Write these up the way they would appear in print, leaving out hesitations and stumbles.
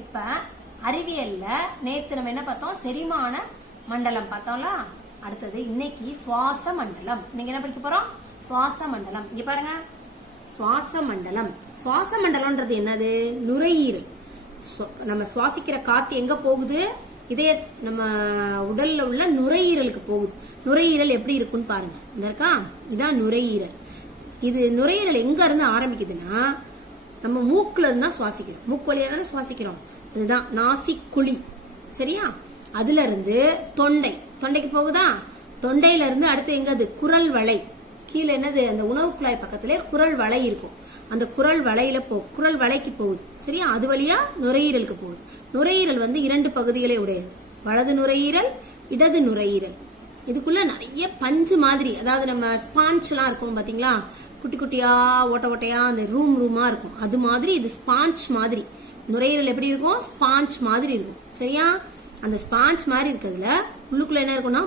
இப்ப அறிவியல்ல நேத்து நம்ம என்ன பார்த்தோம்? செரிமான மண்டலம் பார்த்தோம்ல. அடுத்தது இன்னைக்கு சுவாச மண்டலம். இன்னைக்கு என்ன படிக்க போறோம்? சுவாச மண்டலம். இங்க பாருங்க, சுவாச மண்டலம். சுவாச மண்டலம்ன்றது என்னது? நுரையீரல். நம்ம சுவாசிக்கிற காத்து எங்க போகுது? இதே நம்ம உடல்ல உள்ள நுரையீரலுக்கு போகுது. நுரையீரல் எப்படி இருக்குன்னு பாருங்க. இந்த இருக்கா, இதான் நுரையீரல். இது நுரையீரல் எங்க இருந்து ஆரம்பிக்குதுன்னா நம்ம மூக்குல இருந்து தான் சுவாசிக்கிறோம். மூக்கு வழியா தானே சுவாசிக்கிறோம். அதுதான் நாசிக்குழி. சரியா? அதுல இருந்து தொண்டைக்கு போகுதா? தொண்டையில இருந்து அடுத்து எங்கது? குரல் வளை. கீழே என்னது? அந்த உணவு குழாய் பக்கத்துல குரல் வளை இருக்கும். அந்த குரல் வளையில குரல் வளைக்கு போகுது. சரியா? அது வழியா நுரையீரலுக்கு போகுது. நுரையீரல் வந்து 2 பகுதிகளை உடையது. வலது நுரையீரல், இடது நுரையீரல். இதுக்குள்ள நிறைய பஞ்சு மாதிரி, அதாவது நம்ம ஸ்பாஞ்ச் எல்லாம் இருக்கும் பாத்தீங்களா? குட்டி குட்டியா ஓட்ட ஓட்டையா அந்த ரூமா இருக்கும். அது மாதிரி இது ஸ்பாஞ்ச் மாதிரி. நுரையீரல் எப்படி இருக்கும்? ஸ்பாஞ்ச் மாதிரி இருக்கும். சரியா? அந்த ஸ்பாஞ்ச் மாதிரி இருக்கிறதுல உள்ளுக்குள்ள என்ன இருக்கும்னா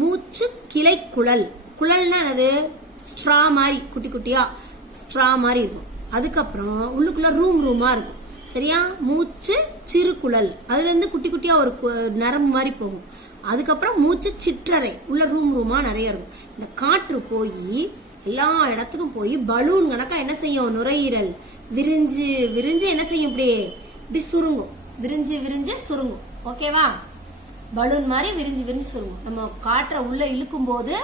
மூச்சு கிளை குழல். குழல்னா என்னது? ஸ்ட்ரா மாதிரி, குட்டி குட்டியா ஸ்ட்ரா மாதிரி இருக்கும். அதுக்கப்புறம் உள்ளுக்குள்ள ரூமா இருக்கும். சரியா? மூச்சு சிறுகுழல். அதுல இருந்து குட்டி குட்டியா ஒரு நரம்பு மாதிரி போகும். அதுக்கப்புறம் மூச்சு சிற்றறை. உள்ள ரூமா நிறைய இருக்கும். இந்த காற்று போய் எல்லா இடத்துக்கும் போய் பலூன் கணக்கா என்ன செய்யும்? நுரையீரல் விரிஞ்சு என்ன செய்யும்? இப்படி சுருங்கும். விரிஞ்சு சுருங்கும். ஓகேவா? பலூன் மாதிரி விரிஞ்சு சுருங்கும். நம்ம காற்றை உள்ள இழுக்கும் போது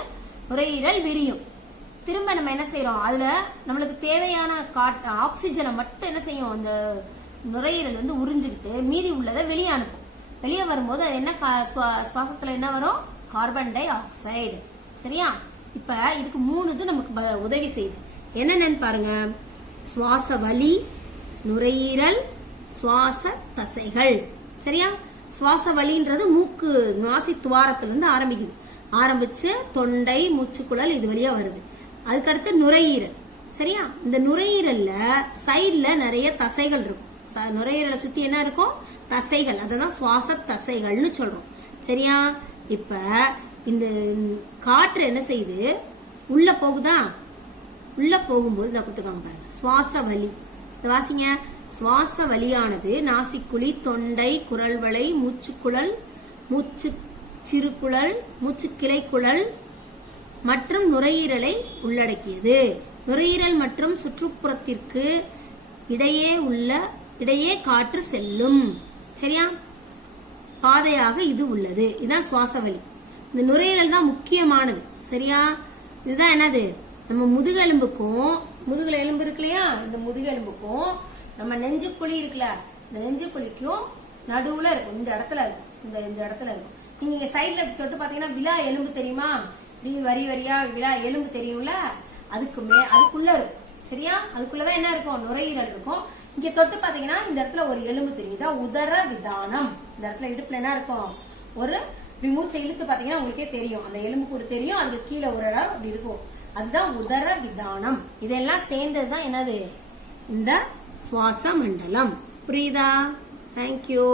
நுரையீரல் விரியும். திரும்ப நம்ம என்ன செய்யறோம்? அதுல நம்மளுக்கு தேவையான ஆக்சிஜனை மட்டும் என்ன செய்யும்? அந்த நுரையீரல் வந்து உறிஞ்சுக்கிட்டு மீதி உள்ளதை வெளியே அனுப்பும். வெளியே வரும்போது அது என்ன? சுவாசத்துல என்ன வரும்? Carbon di oxide. சரியா? இப்ப இதுக்கு 3 இது நமக்கு உதவி செய்யுது. என்னென்னு பாருங்க. சுவாச வலி, நுரையீரல், சுவாச தசைகள். சரியா? சுவாச வலின்றது மூக்கு நாசி துவாரத்துல இருந்து ஆரம்பிச்சு தொண்டை, மூச்சுக்குழல் இது வழியா வருது. அதுக்கடுத்து நுரையீரல். சரியா? இந்த நுரையீரல்ல சைட்ல நிறைய தசைகள் இருக்கும். நுரையீரலை சுத்தி என்ன இருக்கும்? தசைகள். அததான் சுவாச தசைகள்னு சொல்றோம். சரியா? இப்ப இந்த காற்று என்ன செய்யுது? உள்ள போகுதா? உள்ள போகும்போது இதை கொடுத்துருக்காங்க பாருங்க. சுவாச வலி. வாசிங்க. சுவாச வலியானது நாசிக்குழி, தொண்டை, குரல் வளை, மூச்சுக்குழல், மூச்சு சிறுகுழல், மூச்சு கிளைக்குழல் மற்றும் நுரையீரலை உள்ளடக்கியது. நுரையீரல் மற்றும் சுற்றுப்புறத்திற்கு இடையே காற்று செல்லும். சரியா? பாதையாக இது உள்ளது. இதுதான் சுவாச வலி. இந்த நுரையீரல் தான் முக்கியமானது. சரியா? இதுதான் என்னது? நம்ம முதுகெலும்புல எலும்பு இருக்கு இல்லையா? இந்த முதுகெலும்புக்கும் நம்ம நெஞ்சுக்குழி இருக்குல்ல, இந்த நெஞ்சுக்குழிக்கும் நடுவுல இருக்கும். இந்த இடத்துல இருக்கும். இந்த இடத்துல இருக்கும். நீங்க இங்க சைட்ல தொட்டு பாத்தீங்கன்னா விலா எலும்பு தெரியுமா? வரி வரியா விலா எலும்பு தெரியும்ல? அதுக்குள்ள இருக்கும். சரியா? அதுக்குள்ளதான் என்ன இருக்கும்? நுரையீரல் இருக்கும். இங்க தொட்டு பாத்தீங்கன்னா இந்த இடத்துல ஒரு எலும்பு தெரியுதா? உதர விதானம். இந்த இடத்துல இடுப்புல என்ன இருக்கும்? ஒரு மூச்சை இழுத்து பாத்தீங்கன்னா உங்களுக்கே தெரியும். அந்த எலும்பு கூட தெரியும். அதுக்கு கீழே ஒரு இடம் அப்படி இருக்கும். அதுதான் உதர விதானம். இதெல்லாம் சேர்ந்ததுதான் என்னது? இந்த சுவாச மண்டலம். புரியுதா? தேங்க்யூ.